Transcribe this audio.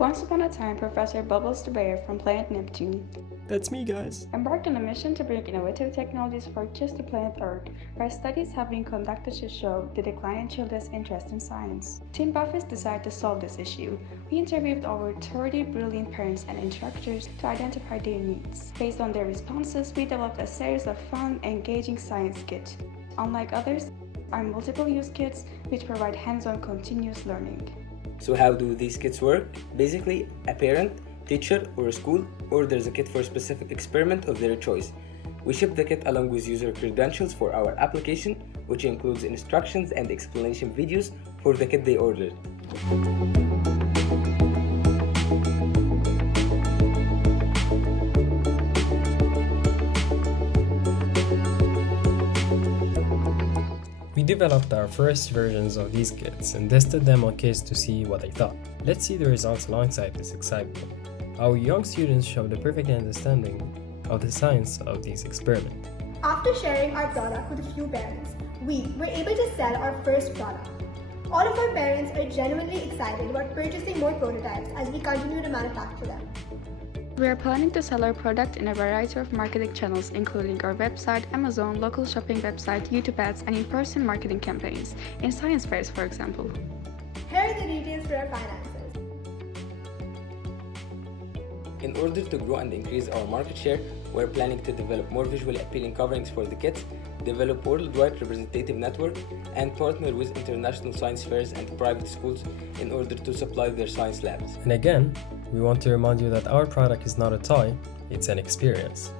Once upon a time, Professor Bubbles Duriya from planet Neptune That's me, guys. embarked on a mission to bring innovative technologies for just the planet Earth, where studies have been conducted to show the decline in children's interest in science. Team BubWiz decided to solve this issue. We interviewed over 30 brilliant parents and instructors to identify their needs. Based on their responses, we developed a series of fun, engaging science kits. Unlike others, our multiple use kits which provide hands-on continuous learning. So how do these kits work? Basically, a parent, teacher, or a school orders a kit for a specific experiment of their choice. We ship the kit along with user credentials for our application, which includes instructions and explanation videos for the kit they ordered. We developed our first versions of these kits and tested them on kids to see what they thought. Let's see the results alongside this excitement. Our young students showed a perfect understanding of the science of these experiments. After sharing our product with a few parents, we were able to sell our first product. All of our parents are genuinely excited about purchasing more prototypes as we continue to manufacture them. We are planning to sell our product in a variety of marketing channels, including our website, Amazon, local shopping website, YouTube ads, and in-person marketing campaigns, in science fairs, for example. Here are the details for our finances. In order to grow and increase our market share, we're planning to develop more visually appealing coverings for the kits, develop worldwide representative network, and partner with international science fairs and private schools in order to supply their science labs. And again, we want to remind you that our product is not a toy, it's an experience.